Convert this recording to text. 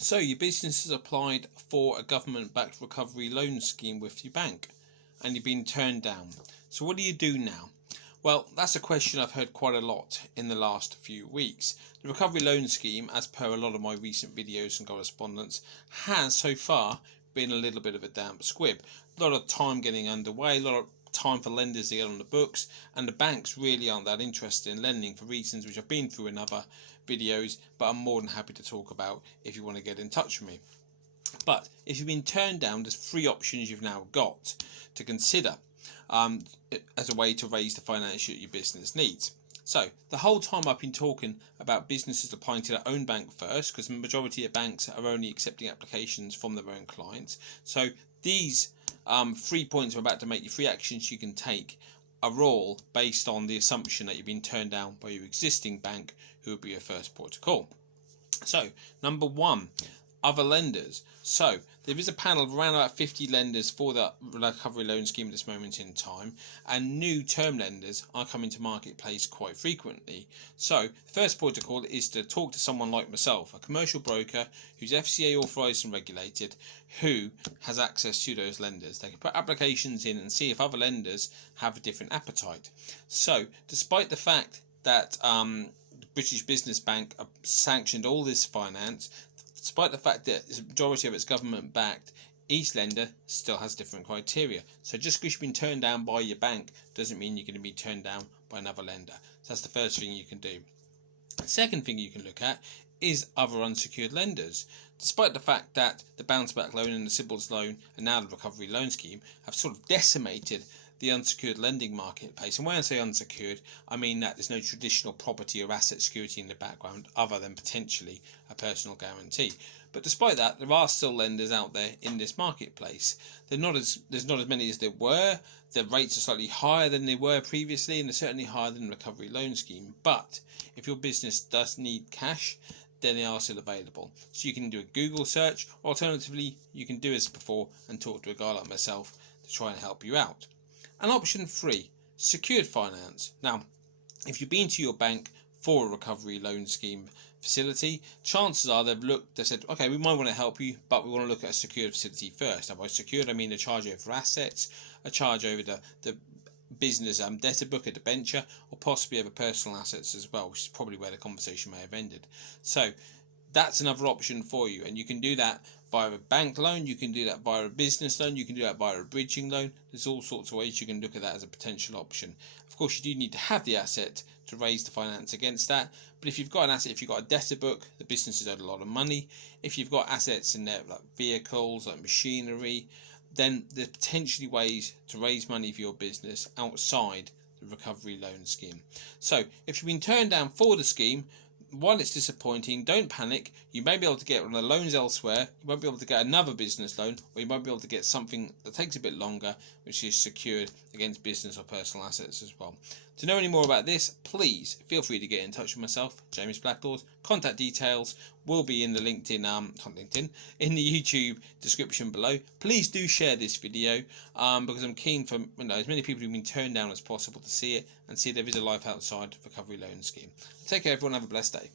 So your business has applied for a government-backed recovery loan scheme with your bank and you've been turned down. So what do you do now? Well, that's a question I've heard quite a lot in the last few weeks. The recovery loan scheme, as per a lot of my recent videos and correspondence, has so far been a little bit of a damp squib. A lot of time getting underway, a lot of time for lenders to get on the books, and the banks really aren't that interested in lending for reasons which I've been through in other videos, but I'm more than happy to talk about if you want to get in touch with me. But if you've been turned down, there's 3 options you've now got to consider as a way to raise the finance your business needs. So the whole time I've been talking about businesses applying to their own bank first, because the majority of banks are only accepting applications from their own clients. So these 3 points I'm about to make you, 3 actions you can take, are all based on the assumption that you've been turned down by your existing bank, who would be your first port of call. So number 1, other lenders. So there is a panel of around about 50 lenders for the recovery loan scheme at this moment in time, and new term lenders are coming to marketplace quite frequently. So the first port of call is to talk to someone like myself, a commercial broker who's FCA authorised and regulated, who has access to those lenders. They can put applications in and see if other lenders have a different appetite. So despite the fact that the British Business Bank sanctioned all this finance, despite the fact that the majority of it's government backed, each lender still has different criteria. So just because you've been turned down by your bank doesn't mean you're going to be turned down by another lender. So that's the first thing you can do. The second thing you can look at is other unsecured lenders. Despite the fact that the bounce back loan and the Sybil's loan and now the recovery loan scheme have sort of decimated the unsecured lending marketplace, and when I say unsecured, I mean that there's no traditional property or asset security in the background other than potentially a personal guarantee. But despite that, there are still lenders out there in this marketplace. There's not as many as there were. The rates are slightly higher than they were previously, and they're certainly higher than the recovery loan scheme. But if your business does need cash, then they are still available. So you can do a Google search, or alternatively you can do as before and talk to a guy like myself to try and help you out. And option 3, secured finance. Now, if you've been to your bank for a recovery loan scheme facility, chances are they've said, okay, we might want to help you, but we want to look at a secured facility first. Now, by secured, I mean a charge over assets, a charge over the business debtor book, a debenture, or possibly over personal assets as well, which is probably where the conversation may have ended. So that's another option for you, and you can do that via a bank loan, you can do that via a business loan, you can do that via a bridging loan. There's all sorts of ways you can look at that as a potential option. Of course, you do need to have the asset to raise the finance against that, but if you've got an asset, if you've got a debtor book, the business has owed a lot of money. If you've got assets in there like vehicles, like machinery, then there's potentially ways to raise money for your business outside the recovery loan scheme. So if you've been turned down for the scheme, while it's disappointing, don't panic. You may be able to get one of the loans elsewhere, you won't be able to get another business loan, or you might be able to get something that takes a bit longer, which is secured against business or personal assets as well. To know any more about this, please feel free to get in touch with myself, James Blackdoors. Contact details will be in the in the YouTube description below. Please do share this video because I'm keen for as many people who've been turned down as possible to see it and see there is a life outside the recovery loan scheme. Take care everyone, have a blessed day.